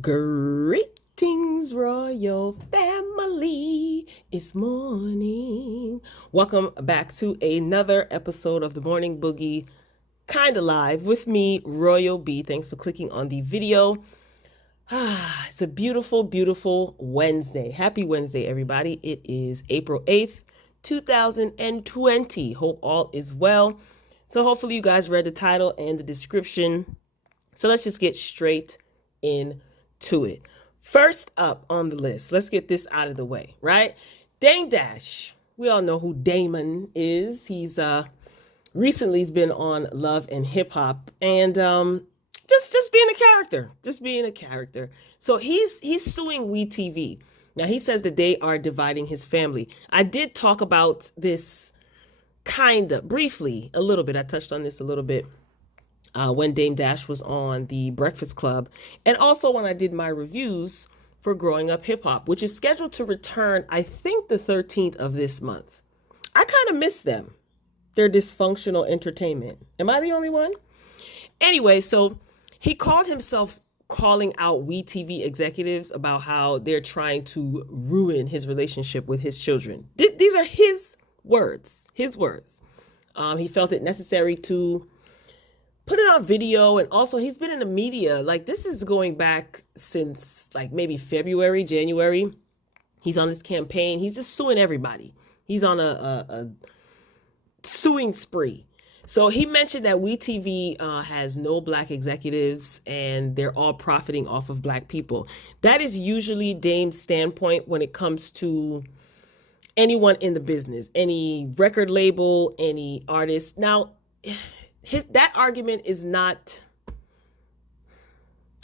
Greetings, royal family. It's morning. Welcome back to another episode of the Morning Boogie, Kinda Live with me, Royal B. Thanks for clicking on the video. It's a beautiful, beautiful Wednesday. Happy Wednesday, everybody. It is April 8th, 2020. Hope all is well. So hopefully you guys read the title and the description. So let's just get straight into it. First up on the list, let's get this out of the way, right? Dame Dash. We all know who Damon is. He's recently has been on Love and Hip Hop, and just being a character, just being a character. So he's suing WeTV. Now he says that they are dividing his family. I did talk about this kinda briefly, a little bit. I touched on this a little bit when Dame Dash was on the Breakfast Club, and also when I did my reviews for Growing Up Hip Hop, which is scheduled to return, I think, the 13th of this month. I kind of miss them. They're dysfunctional entertainment. Am I the only one? Anyway, so he called himself calling out WeTV executives about how they're trying to ruin his relationship with his children. These are his words, He felt it necessary to put it on video, and also he's been in the media. Like, this is going back since like maybe February, January. He's on this campaign. He's just suing everybody. He's on a suing spree. So he mentioned that WeTV has no black executives and they're all profiting off of black people. That is usually Dame's standpoint when it comes to anyone in the business, any record label, any artist. Now, that argument is not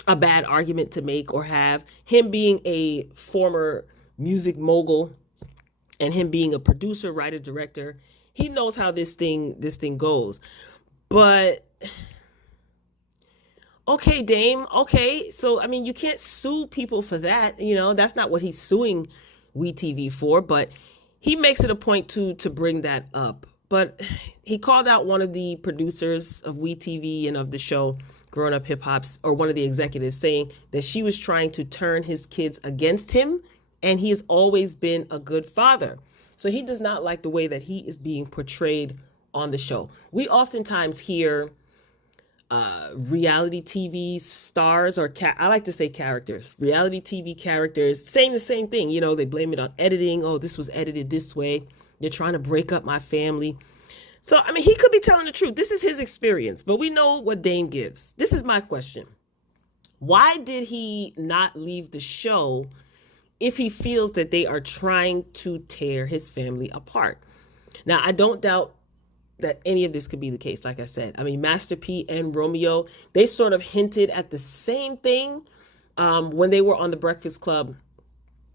a bad argument to make or have. Him being a former music mogul and him being a producer, writer, director, he knows how this thing goes. But okay, Dame, okay. So I mean, you can't sue people for that. You know, that's not what he's suing WeTV for, but he makes it a point to bring that up. But he called out one of the producers of WeTV and of the show Growing Up Hip Hop's, or one of the executives, saying that she was trying to turn his kids against him, and he has always been a good father. So he does not like the way that he is being portrayed on the show. We oftentimes hear reality TV stars, or I like to say characters, reality TV characters, saying the same thing. You know, they blame it on editing. Oh, this was edited this way. They're trying to break up my family. So, I mean, he could be telling the truth. This is his experience, but we know what Dame gives. This is my question. Why did he not leave the show if he feels that they are trying to tear his family apart? Now, I don't doubt that any of this could be the case. Like I said, I mean, Master P and Romeo, they sort of hinted at the same thing when they were on the Breakfast Club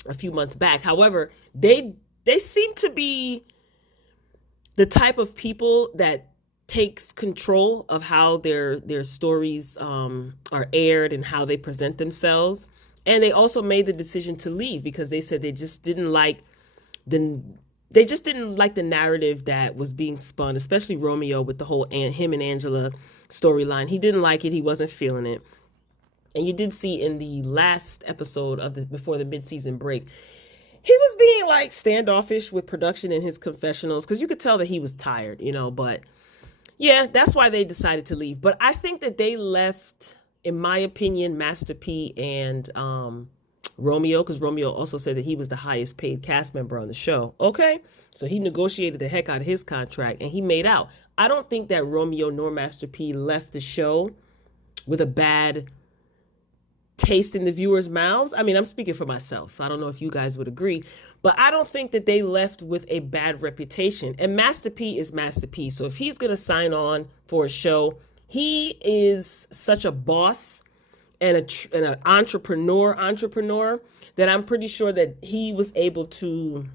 a few months back. However, they seem to be the type of people that takes control of how their stories are aired and how they present themselves. And they also made the decision to leave because they said they just didn't like the narrative that was being spun, especially Romeo with the whole him and Angela storyline. He didn't like it. He wasn't feeling it. And you did see in the last episode of before the mid-season break, he was being like standoffish with production in his confessionals because you could tell that he was tired, you know. But yeah, that's why they decided to leave. But I think that they left, in my opinion, Master P and Romeo, because Romeo also said that he was the highest paid cast member on the show. Okay, so he negotiated the heck out of his contract and he made out. I don't think that Romeo nor Master P left the show with a bad taste in the viewers' mouths. I mean, I'm speaking for myself. I don't know if you guys would agree, but I don't think that they left with a bad reputation. And Master P is Master P. So if he's going to sign on for a show, he is such a boss and an entrepreneur that I'm pretty sure that he was able to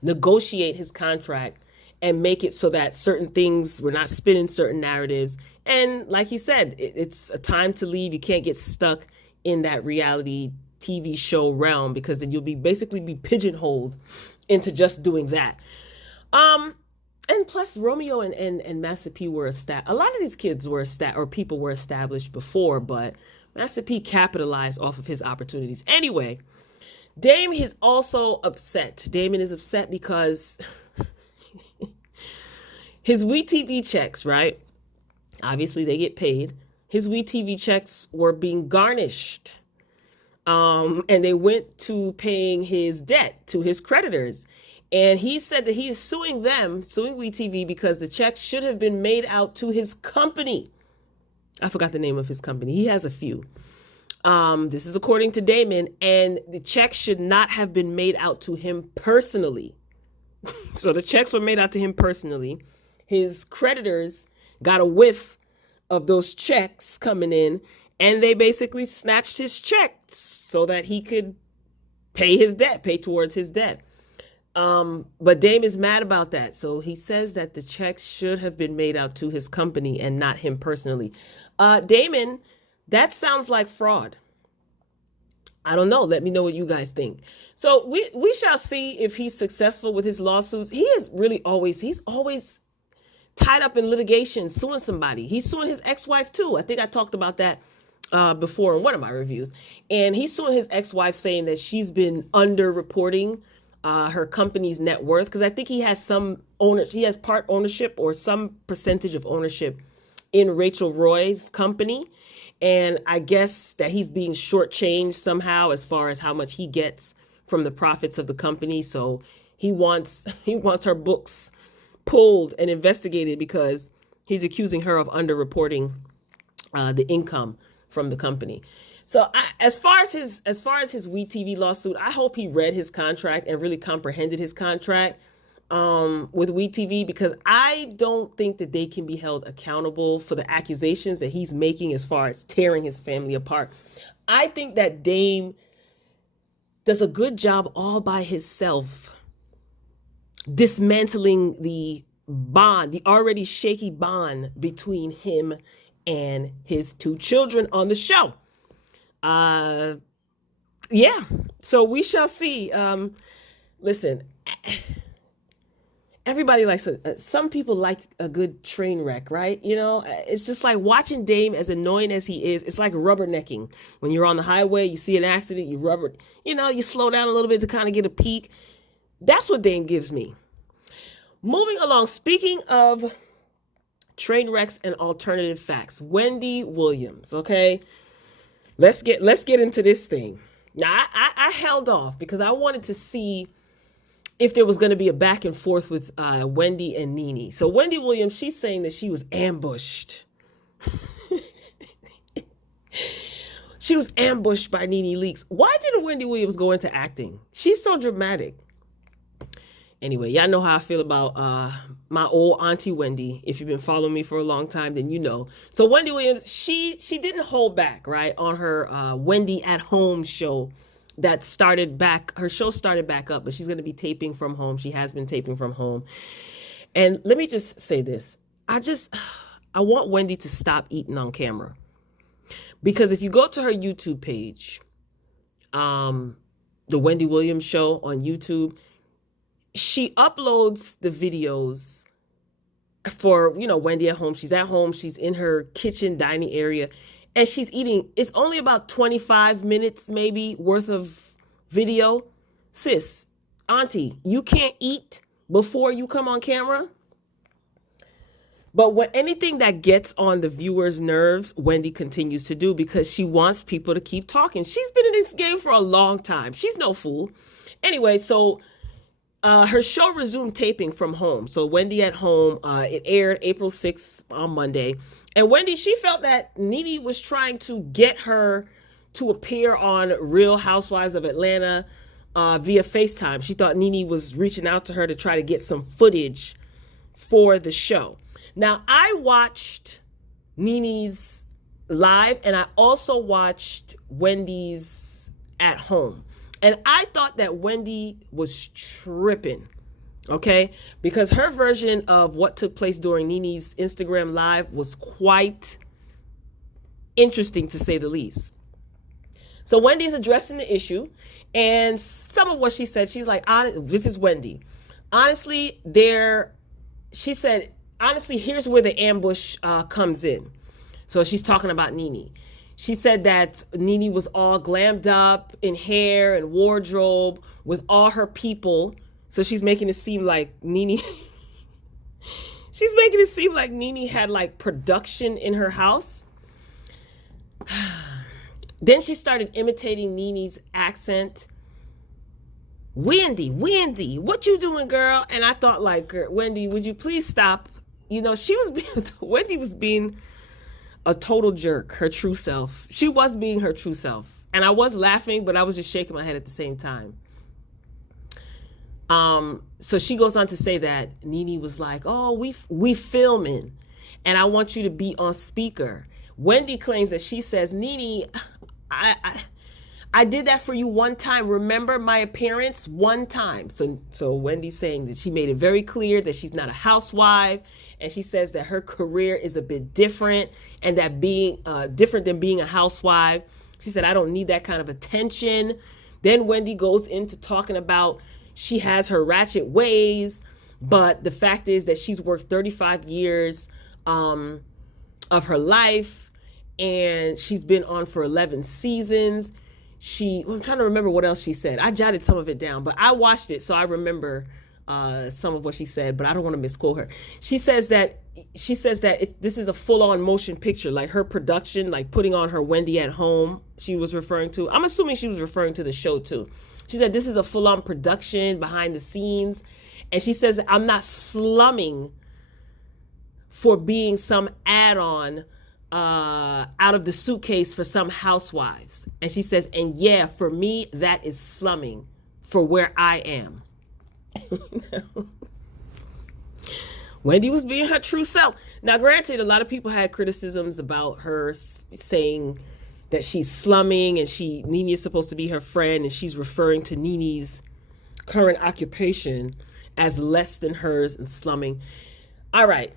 negotiate his contract and make it so that certain things were not spinning certain narratives. And like he said, it's a time to leave. You can't get stuck in that reality TV show realm because then you'll basically be pigeonholed into just doing that. And plus, Romeo and Master P were established. A lot of these kids were established, or people were established before, but Master P capitalized off of his opportunities. Anyway, Dame is also upset. Damon is upset because his WeTV checks, right? Obviously, they get paid. His WeTV checks were being garnished. And they went to paying his debt to his creditors. And he said that he is suing WeTV, because the checks should have been made out to his company. I forgot the name of his company. He has a few. This is according to Damon, and the checks should not have been made out to him personally. So the checks were made out to him personally. His creditors got a whiff of those checks coming in, and they basically snatched his checks so that he could pay towards his debt. But Dame is mad about that. So he says that the checks should have been made out to his company and not him personally. Damon, that sounds like fraud. I don't know. Let me know what you guys think. So we shall see if he's successful with his lawsuits. He's always tied up in litigation, suing somebody. He's suing his ex-wife too. I think I talked about that before in one of my reviews. And he's suing his ex-wife, saying that she's been underreporting her company's net worth, because I think he has he has part ownership or some percentage of ownership in Rachel Roy's company. And I guess that he's being shortchanged somehow as far as how much he gets from the profits of the company. So he wants her books pulled and investigated, because he's accusing her of underreporting the income from the company. So as far as his WeTV lawsuit, I hope he read his contract and really comprehended his contract with WeTV, because I don't think that they can be held accountable for the accusations that he's making as far as tearing his family apart. I think that Dame does a good job all by himself dismantling the bond, the already shaky bond between him and his two children on the show. Yeah, so we shall see. Listen, everybody likes some people like a good train wreck, right? You know, it's just like watching Dame, as annoying as he is. It's like rubbernecking. When you're on the highway, you see an accident, you slow down a little bit to kind of get a peek. That's what Dame gives me. Moving along, speaking of train wrecks and alternative facts, Wendy Williams, okay? Let's get into this thing. Now, I held off because I wanted to see if there was going to be a back and forth with Wendy and Nene. So Wendy Williams, she's saying that she was ambushed. She was ambushed by Nene Leakes. Why didn't Wendy Williams go into acting? She's so dramatic. Anyway, y'all know how I feel about my old auntie Wendy. If you've been following me for a long time, then you know. So Wendy Williams, she didn't hold back, right, on her Wendy at Home show that started back. Her show started back up, but she's going to be taping from home. She has been taping from home. And let me just say this. I want Wendy to stop eating on camera. Because if you go to her YouTube page, the Wendy Williams show on YouTube, she uploads the videos for, Wendy at Home. She's at home. She's in her kitchen dining area, and she's eating. It's only about 25 minutes maybe worth of video. Sis, auntie, you can't eat before you come on camera. But anything that gets on the viewer's nerves, Wendy continues to do, because she wants people to keep talking. She's been in this game for a long time. She's no fool. Anyway, so her show resumed taping from home. So Wendy at Home, it aired April 6th on Monday. And Wendy, she felt that Nene was trying to get her to appear on Real Housewives of Atlanta via FaceTime. She thought Nene was reaching out to her to try to get some footage for the show. Now, I watched Nene's live, and I also watched Wendy's at Home. And I thought that Wendy was tripping, okay? Because her version of what took place during Nene's Instagram Live was quite interesting, to say the least. So Wendy's addressing the issue, and some of what she said, she's like, this is Wendy. Honestly, here's where the ambush comes in. So she's talking about Nene. She said that Nene was all glammed up in hair and wardrobe with all her people. So she's making it seem like Nene she's making it seem like Nene had like production in her house. Then she started imitating Nene's accent. Wendy, what you doing, girl? And I thought, like, Wendy, would you please stop? You know, Wendy was being a total jerk, her true self. She was being her true self. And I was laughing, but I was just shaking my head at the same time. So she goes on to say that Nene was like, oh, we filming, and I want you to be on speaker. Wendy claims that she says, Nene, I did that for you one time. Remember my appearance one time. So Wendy's saying that she made it very clear that she's not a housewife. And she says that her career is a bit different, and that being different than being a housewife. She said, I don't need that kind of attention. Then Wendy goes into talking about she has her ratchet ways, but the fact is that she's worked 35 years of her life, and she's been on for 11 seasons. I'm trying to remember what else she said. I jotted some of it down, but I watched it, so I remember some of what she said, but I don't want to misquote her. She says that this is a full-on motion picture, like her production, like putting on her Wendy at Home, she was referring to. I'm assuming she was referring to the show too. She said this is a full-on production behind the scenes. And she says, I'm not slumming for being some add-on out of the suitcase for some housewives. And she says, and yeah, for me, that is slumming for where I am. Wendy was being her true self. Now, granted, a lot of people had criticisms about her saying that she's slumming and Nene is supposed to be her friend, and she's referring to Nene's current occupation as less than hers and slumming. All right.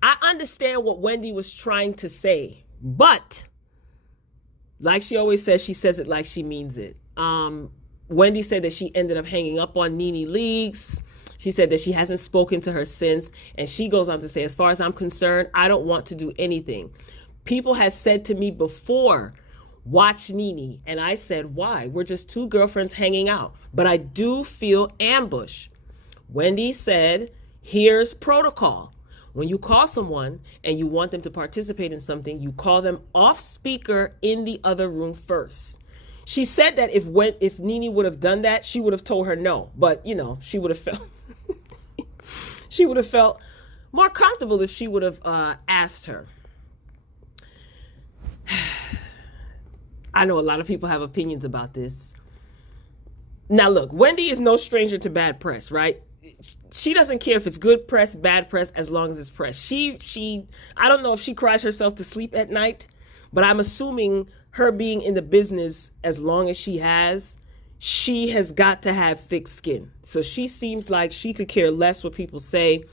I understand what Wendy was trying to say, but like she always says, she says it like she means it. Wendy said that she ended up hanging up on Nene Leakes. She said that she hasn't spoken to her since. And she goes on to say, as far as I'm concerned, I don't want to do anything. People had said to me before, watch Nene. And I said, why? We're just two girlfriends hanging out. But I do feel ambush. Wendy said, here's protocol. When you call someone and you want them to participate in something, you call them off speaker in the other room first. She said that if Nene would have done that, she would have told her no. But, you know, she would have felt she would have felt more comfortable if she would have asked her. I know a lot of people have opinions about this. Now, look, Wendy is no stranger to bad press, right? She doesn't care if it's good press, bad press, as long as it's press. I don't know if she cries herself to sleep at night, but I'm assuming her being in the business as long as she has got to have thick skin. So she seems like she could care less what people say.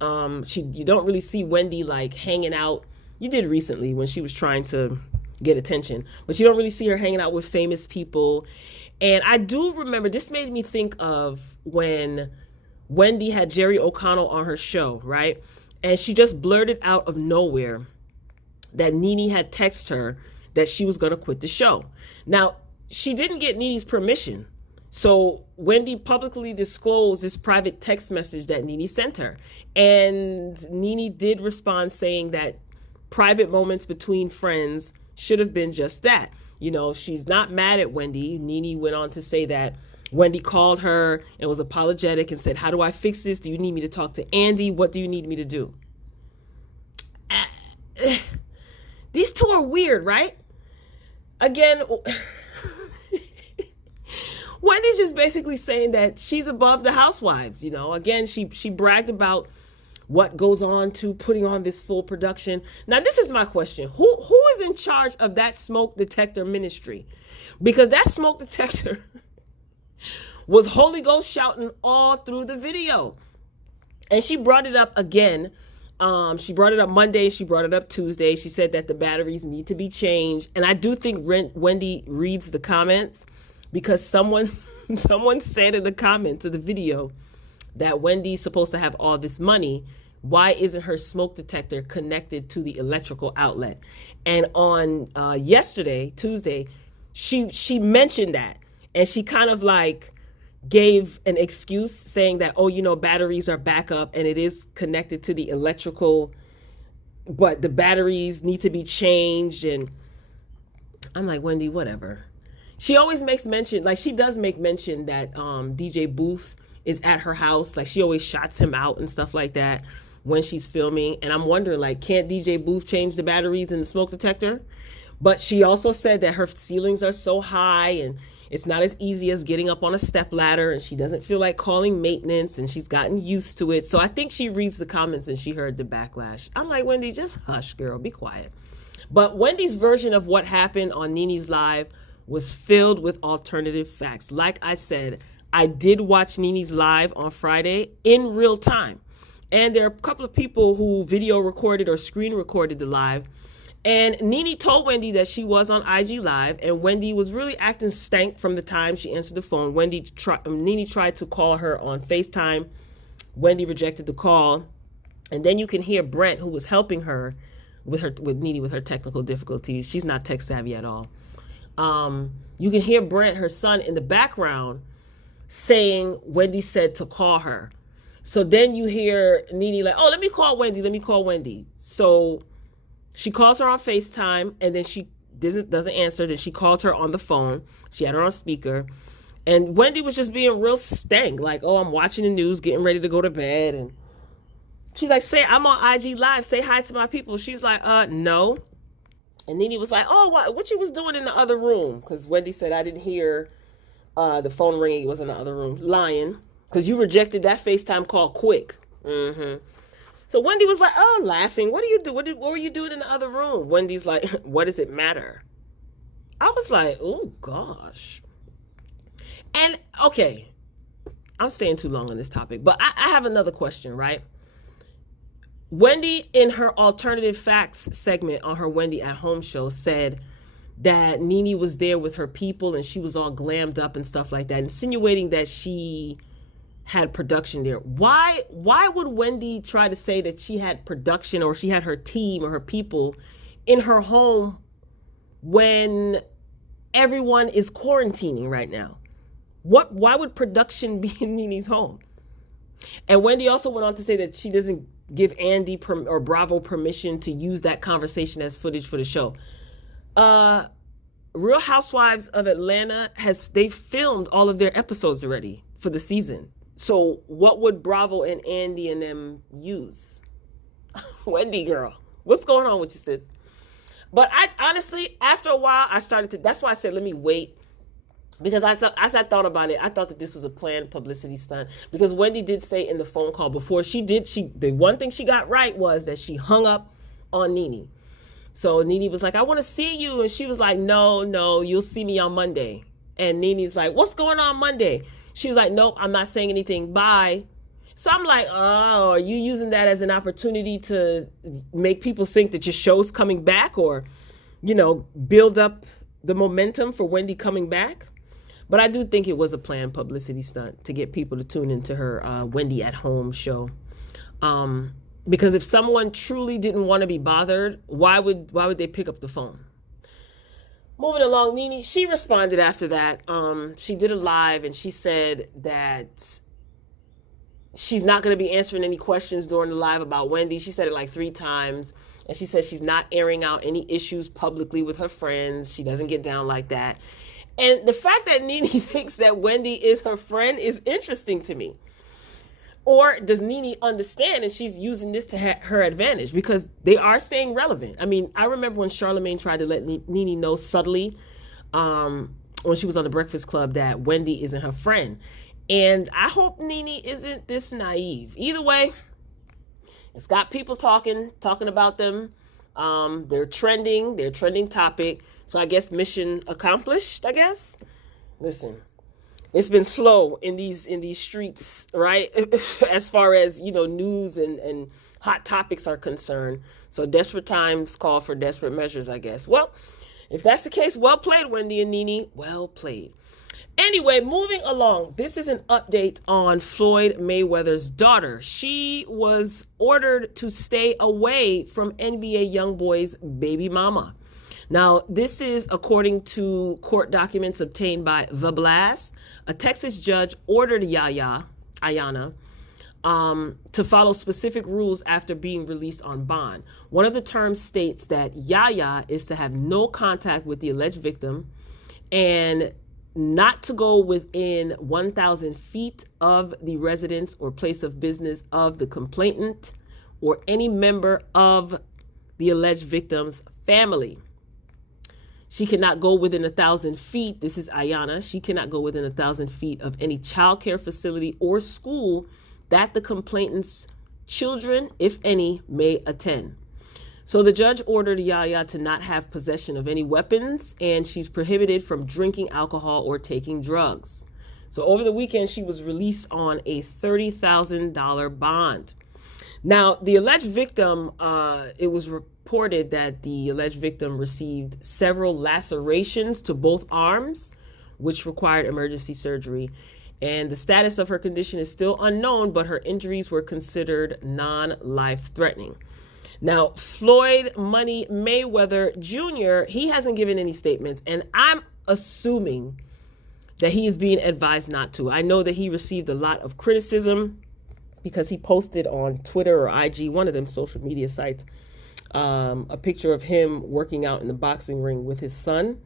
You don't really see Wendy like hanging out. You did recently when she was trying to get attention, but you don't really see her hanging out with famous people. And I do remember, this made me think of when Wendy had Jerry O'Connell on her show, right? And she just blurted out of nowhere that Nene had texted her that she was going to quit the show. Now, she didn't get Nene's permission. So Wendy publicly disclosed this private text message that Nene sent her. And Nene did respond saying that private moments between friends should have been just that. You know, she's not mad at Wendy. Nene went on to say that Wendy called her and was apologetic and said, how do I fix this? Do you need me to talk to Andy? What do you need me to do? These two are weird, right? Again, Wendy's just basically saying that she's above the housewives, you know. Again, she bragged about what goes on to putting on this full production. Now, this is my question. Who is in charge of that smoke detector ministry? Because that smoke detector was Holy Ghost shouting all through the video. And she brought it up again. She brought it up Monday. She brought it up Tuesday. She said that the batteries need to be changed. And I do think Wendy reads the comments, because someone said in the comments of the video that Wendy's supposed to have all this money Why isn't her smoke detector connected to the electrical outlet? And on yesterday, Tuesday, she mentioned that, and she kind of like gave an excuse saying that, oh, batteries are back up and it is connected to the electrical, but the batteries need to be changed. And I'm like, Wendy, whatever. She always makes mention, like she does make mention that DJ Booth is at her house. Like she always shots him out and stuff like that when she's filming. And I'm wondering, like, can't DJ Booth change the batteries in the smoke detector? But she also said that her ceilings are so high and it's not as easy as getting up on a step ladder, and she doesn't feel like calling maintenance, and she's gotten used to it. So I think she reads the comments and she heard the backlash. I'm like, Wendy, just hush, girl, be quiet. But Wendy's version of what happened on Nene's Live was filled with alternative facts. Like I said, I did watch Nene's Live on Friday in real time. And there are a couple of people who video recorded or screen recorded the live. And Nene told Wendy that she was on IG Live, and Wendy was really acting stank from the time she answered the phone. Nene tried to call her on FaceTime. Wendy rejected the call. And then you can hear Brent, who was helping her with Nene with her technical difficulties. She's not tech savvy at all. You can hear Brent, her son, in the background saying Wendy said to call her. So then you hear Nene like, oh, let me call Wendy. So she calls her on FaceTime, and then she doesn't answer. Then she called her on the phone. She had her on speaker. And Wendy was just being real stank. Like, oh, I'm watching the news, getting ready to go to bed. And she's like, I'm on IG Live. Say hi to my people. She's like, no. And Nene was like, oh, what you was doing in the other room? Because Wendy said, I didn't hear the phone ringing. It was in the other room. Lying. Because you rejected that FaceTime call quick. So Wendy was like, oh, laughing. What do you do? What were you doing in the other room? Wendy's like, what does it matter? I was like, oh, gosh. And, okay, I'm staying too long on this topic, but I have another question, right? Wendy, in her alternative facts segment on her Wendy at Home show, said that Nene was there with her people and she was all glammed up and stuff like that, insinuating that she had production there. Why would Wendy try to say that she had production or she had her team or her people in her home when everyone is quarantining right now? Why would production be in Nene's home? And Wendy also went on to say that she doesn't give Andy or Bravo permission to use that conversation as footage for the show. Real Housewives of Atlanta they filmed all of their episodes already for the season. So what would Bravo and Andy and them use? Wendy, girl, what's going on with you, sis? But I honestly, after a while, that's why I said, let me wait. Because as I thought about it, I thought that this was a planned publicity stunt. Because Wendy did say in the phone call before the one thing she got right was that she hung up on Nene. So Nene was like, I want to see you. And she was like, no, you'll see me on Monday. And Nene's like, what's going on Monday? She was like, nope, I'm not saying anything. Bye. So I'm like, oh, are you using that as an opportunity to make people think that your show's coming back or, build up the momentum for Wendy coming back? But I do think it was a planned publicity stunt to get people to tune into her Wendy at Home show. Because if someone truly didn't want to be bothered, why would they pick up the phone? Moving along, Nene, she responded after that. She did a live and she said that she's not going to be answering any questions during the live about Wendy. She said it like 3 times. And she said she's not airing out any issues publicly with her friends. She doesn't get down like that. And the fact that Nene thinks that Wendy is her friend is interesting to me. Or does Nene understand and she's using this to her advantage? Because they are staying relevant. I mean, I remember when Charlamagne tried to let Nene know subtly when she was on the Breakfast Club that Wendy isn't her friend. And I hope Nene isn't this naive. Either way, it's got people talking about them. They're trending topic. So I guess mission accomplished, I guess. Listen. It's been slow in these streets, right? As far as, news and hot topics are concerned. So desperate times call for desperate measures, I guess. Well, if that's the case, well played, Wendy and Nene. Well played. Anyway, moving along. This is an update on Floyd Mayweather's daughter. She was ordered to stay away from NBA YoungBoy's baby mama. Now, this is according to court documents obtained by The Blast. A Texas judge ordered IYANNA, to follow specific rules after being released on bond. One of the terms states that Yaya is to have no contact with the alleged victim and not to go within 1,000 feet of the residence or place of business of the complainant or any member of the alleged victim's family. She cannot go within 1,000 feet. This is IYANNA. She cannot go within 1,000 feet of any child care facility or school that the complainant's children, if any, may attend. So the judge ordered Yaya to not have possession of any weapons, and she's prohibited from drinking alcohol or taking drugs. So over the weekend, she was released on a $30,000 bond. Now, the alleged victim, it was reported that the alleged victim received several lacerations to both arms, which required emergency surgery. And the status of her condition is still unknown, but her injuries were considered non-life threatening. Now, Floyd Money Mayweather Jr., he hasn't given any statements, and I'm assuming that he is being advised not to. I know that he received a lot of criticism because he posted on Twitter or IG, one of them social media sites, a picture of him working out in the boxing ring with his son.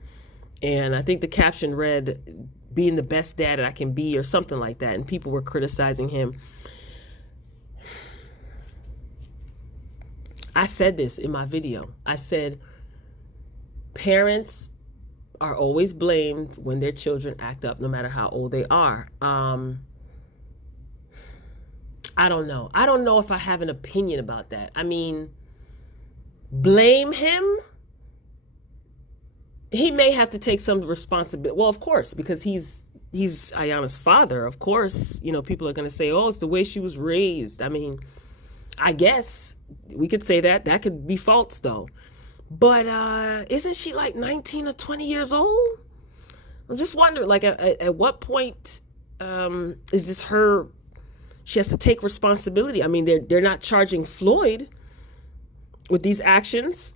And I think the caption read, "Being the best dad that I can be," or something like that. And people were criticizing him. I said this in my video. I said, parents are always blamed when their children act up, no matter how old they are. I don't know. I don't know if I have an opinion about that. I mean, blame him? He may have to take some responsibility. Well, of course, because he's IYANNA's father. Of course, you know, people are going to say, oh, it's the way she was raised. I mean, I guess we could say that. That could be false, though. But isn't she like 19 or 20 years old? I'm just wondering, like, at what point is this her? She has to take responsibility. I mean, they're not charging Floyd with these actions.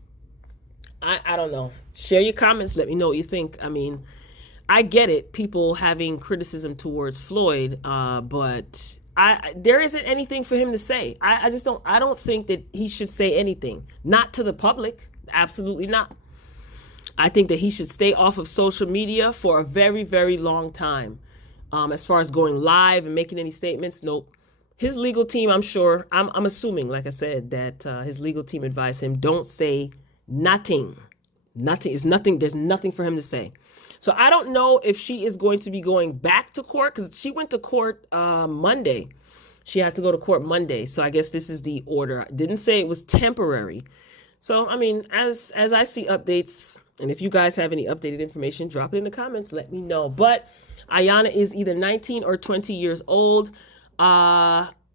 I don't know. Share your comments. Let me know what you think. I mean, I get it, people having criticism towards Floyd, but there isn't anything for him to say. I don't think that he should say anything. Not to the public. Absolutely not. I think that he should stay off of social media for a very, very long time. As far as going live and making any statements, nope. His legal team, I'm sure, I'm assuming, like I said, that his legal team advised him, don't say nothing. Nothing is nothing. There's nothing for him to say. So I don't know if she is going to be going back to court, because she went to court Monday. She had to go to court Monday. So I guess this is the order. I didn't say it was temporary. So, I mean, as I see updates, and if you guys have any updated information, drop it in the comments. Let me know. But IYANNA is either 19 or 20 years old.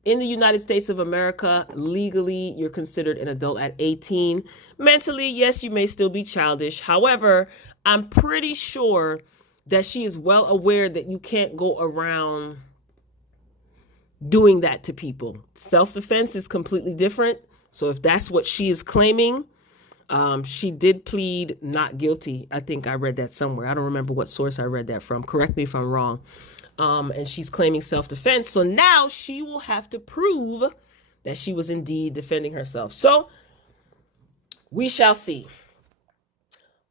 In the United States of America, legally, you're considered an adult at 18. Mentally, yes, you may still be childish. However, I'm pretty sure that she is well aware that you can't go around doing that to people. Self-defense is completely different. So if that's what she is claiming, she did plead not guilty. I think I read that somewhere. I don't remember what source I read that from. Correct me if I'm wrong. And she's claiming self-defense. So now she will have to prove that she was indeed defending herself. So we shall see.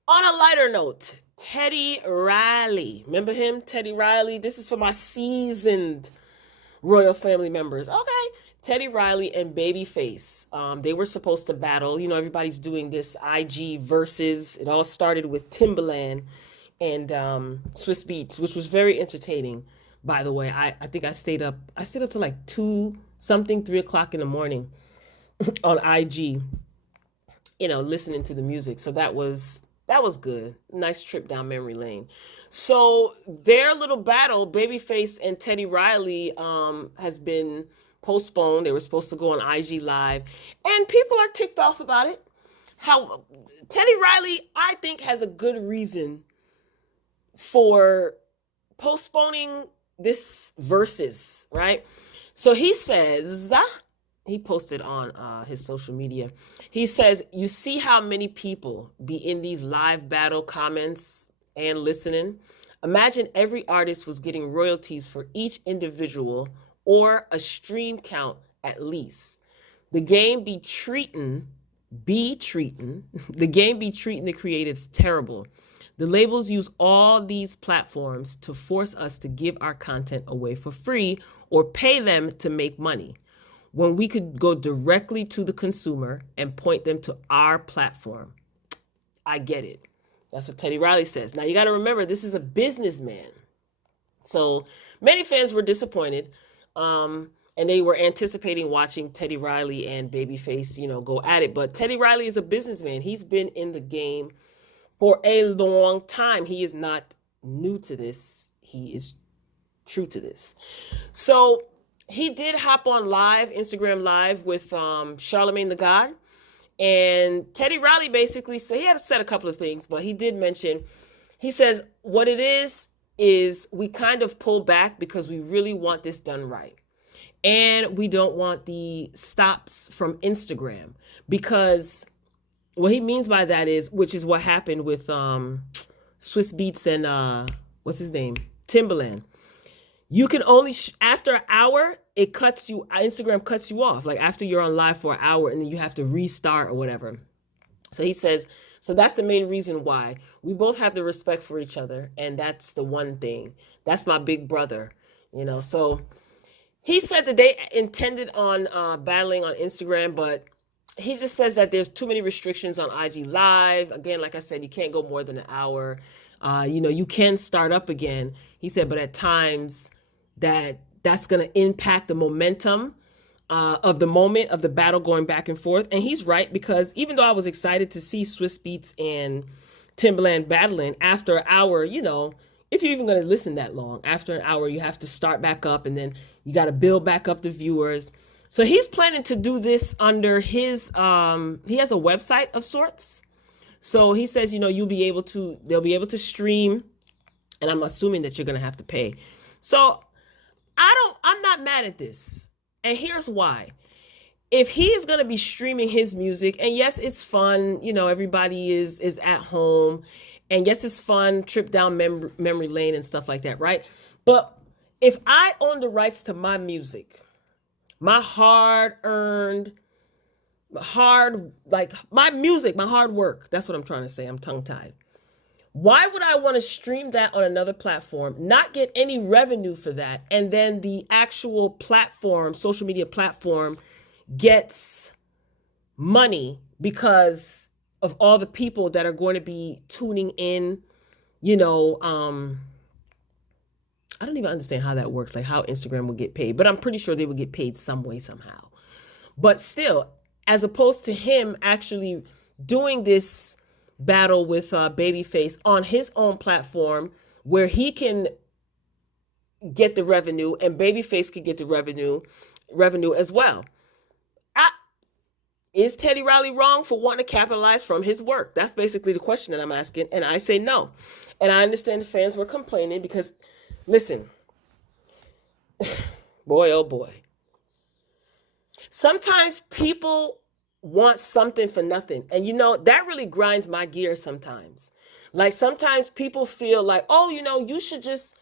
On a lighter note, Teddy Riley. Remember him? Teddy Riley. This is for my seasoned royal family members. Okay. Teddy Riley and Babyface. They were supposed to battle. You know, everybody's doing this IG versus. It all started with Timbaland and Swiss Beats, which was very entertaining, by the way. I think I stayed up to like 3 o'clock in the morning on IG, you know, listening to the music. So that was good. Nice trip down memory lane. So their little battle, Babyface and Teddy Riley, has been postponed. They were supposed to go on IG Live, and people are ticked off about it. How Teddy Riley, I think, has a good reason for postponing this verses, right? So he says, he posted on his social media. He says, you see how many people be in these live battle comments and listening? Imagine every artist was getting royalties for each individual or a stream count at least. The game be treating the creatives terrible. The labels use all these platforms to force us to give our content away for free or pay them to make money, when we could go directly to the consumer and point them to our platform. I get it. That's what Teddy Riley says. Now, you got to remember, this is a businessman. So many fans were disappointed, and they were anticipating watching Teddy Riley and Babyface, go at it. But Teddy Riley is a businessman. He's been in the game for a long time. He is not new to this. He is true to this. So he did hop on live, Instagram Live, with Charlemagne the God. And Teddy Riley basically said, he had said a couple of things, but he did mention, he says, what it is we kind of pull back because we really want this done right. And we don't want the stops from Instagram, because what he means by that is, which is what happened with Swiss Beats and what's his name? Timbaland. You can only, after an hour, Instagram cuts you off. Like after you're on live for an hour and then you have to restart or whatever. So he says, so that's the main reason why. We both have the respect for each other. And that's the one thing. That's my big brother, So he said that they intended on battling on Instagram, but he just says that there's too many restrictions on IG Live. Again, like I said, you can't go more than an hour. You can start up again. He said, but at times that's going to impact the momentum of the moment of the battle going back and forth. And he's right, because even though I was excited to see Swiss Beats and Timbaland battling, after an hour, if you're even going to listen that long, after an hour, you have to start back up and then you got to build back up the viewers. So he's planning to do this under his, he has a website of sorts. So he says, they'll be able to stream, and I'm assuming that you're going to have to pay. So I'm not mad at this. And here's why. If he is going to be streaming his music, and yes, it's fun, everybody is at home, and yes, it's fun, trip down memory lane and stuff like that, right? But if I own the rights to my music, my hard-earned, my music, my hard work, that's what I'm trying to say, I'm tongue-tied. Why would I want to stream that on another platform, not get any revenue for that, and then the actual platform, social media platform, gets money because of all the people that are going to be tuning in, I don't even understand how that works, like how Instagram will get paid, but I'm pretty sure they will get paid some way, somehow. But still, as opposed to him actually doing this battle with Babyface on his own platform, where he can get the revenue and Babyface can get the revenue as well. Is Teddy Riley wrong for wanting to capitalize from his work? That's basically the question that I'm asking, and I say no. And I understand the fans were complaining because, listen, boy, oh boy. Sometimes people want something for nothing. And that really grinds my gears sometimes. Like sometimes people feel like, oh, you should just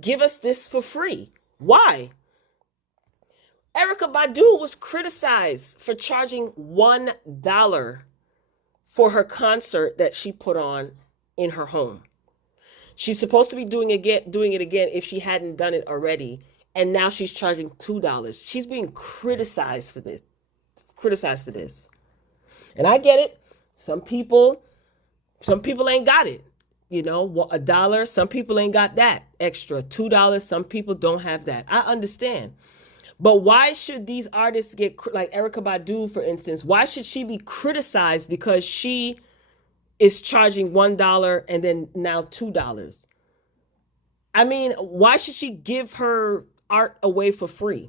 give us this for free. Why? Erykah Badu was criticized for charging $1 for her concert that she put on in her home. She's supposed to be doing it again if she hadn't done it already. And now she's charging $2. She's being criticized for this. And I get it. Some people ain't got it. $1, some people ain't got that extra. $2, some people don't have that. I understand. But why should these artists get, like Erykah Badu, for instance, why should she be criticized because she is charging $1 and then now $2? I mean, why should she give her art away for free?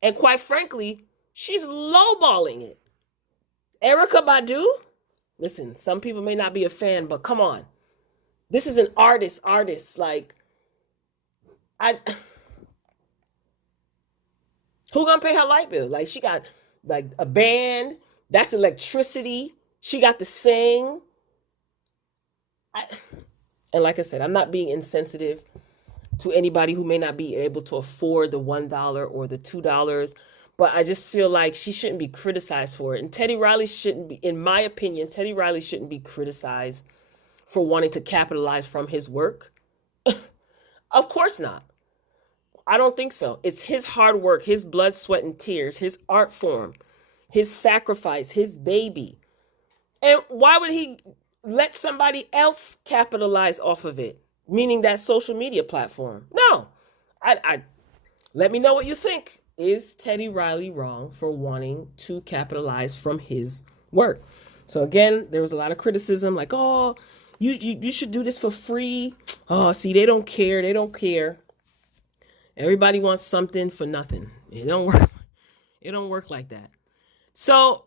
And quite frankly, she's lowballing it. Erykah Badu, listen, some people may not be a fan, but come on. This is an artist. Like, I who gonna pay her light bill? Like she got like a band, that's electricity. She got to sing. I, and like I said, I'm not being insensitive to anybody who may not be able to afford the $1 or the $2, but I just feel like she shouldn't be criticized for it. And Teddy Riley shouldn't be, in my opinion, Teddy Riley shouldn't be criticized for wanting to capitalize from his work. Of course not. I don't think so. It's his hard work, his blood, sweat, and tears, his art form, his sacrifice, his baby. And why would he let somebody else capitalize off of it? Meaning that social media platform. No. I let me know what you think. Is Teddy Riley wrong for wanting to capitalize from his work? So again, there was a lot of criticism like, oh, you should do this for free. Oh, see, they don't care. They don't care. Everybody wants something for nothing. It don't work. It don't work like that. So,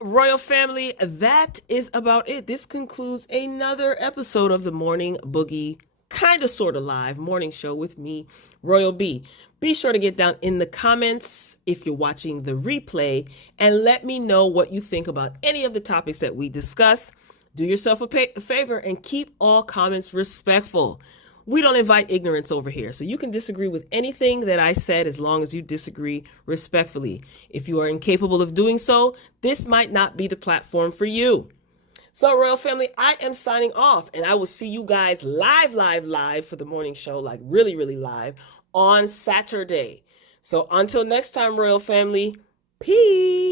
Royal Family, that is about it. This concludes another episode of the Morning Boogie, kind of sort of live morning show with me, Royal B. Be sure to get down in the comments if you're watching the replay and let me know what you think about any of the topics that we discuss. Do yourself a favor and keep all comments respectful. We don't invite ignorance over here, so you can disagree with anything that I said as long as you disagree respectfully. If you are incapable of doing so, this might not be the platform for you. So, Royal Family, I am signing off, and I will see you guys live for the morning show, like really, really live, on Saturday. So, until next time, Royal Family, peace.